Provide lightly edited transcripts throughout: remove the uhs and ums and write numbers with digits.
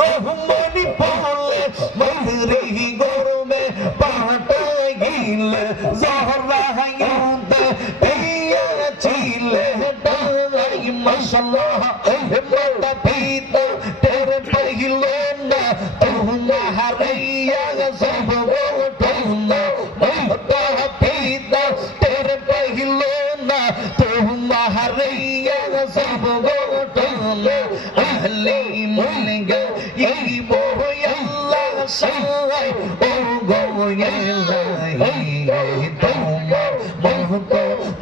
রহমানি বলে মধুরি গরমে পাঠাইলে জহরায়ুদ পিয়াছিলে ডাই মাশাআল্লাহ মাতা পিতা তেরে পহিলো না তোমারিয়া সব গোটনা মাতা পিতা তেরে পহিলো না তোমারিয়া সব গোটনা আহলি মুলগা এই বয়াল্লাহ সাই ও গোয়েলাই তোমার মহত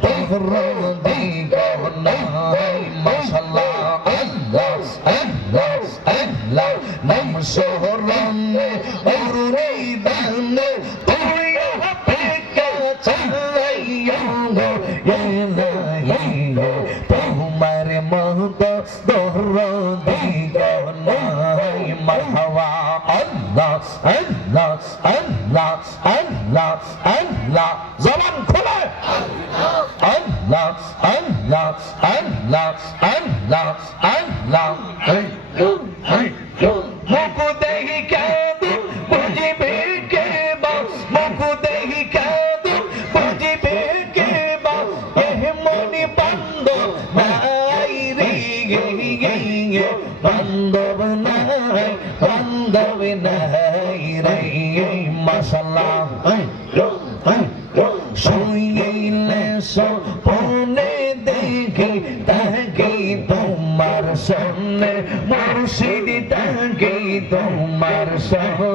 তোহরা দিগো নাই মাশাআল্লাহ আল্লাহ আল্লাহ আল্লাহ নাম শহরনে ওরে দানে তুই আপেকা চাইয়া গো ইলাহি তোমার মহত তোহরা দিগো নাই মারহাবা আল্লাহ আল্লাহ আল্লাহ আল্লাহ আল্লাহ জবান খোলে আল্লাহ আল্লাহ আল্লাহ আল্লাহ আল্লাহ মুখ দেহি কাঁদু বুঝিবে কে বা মুখ দেহি কাঁদু বুঝিবে কে বা এহ মনি বন্ধ নাই রে বান্ধব নাই বান্ধব নাই রে মাশাআল্লাহ শুইলে সপনে দেখি তাকে তোমার সামনে মুর্শিদ তাকে তোমার সামনে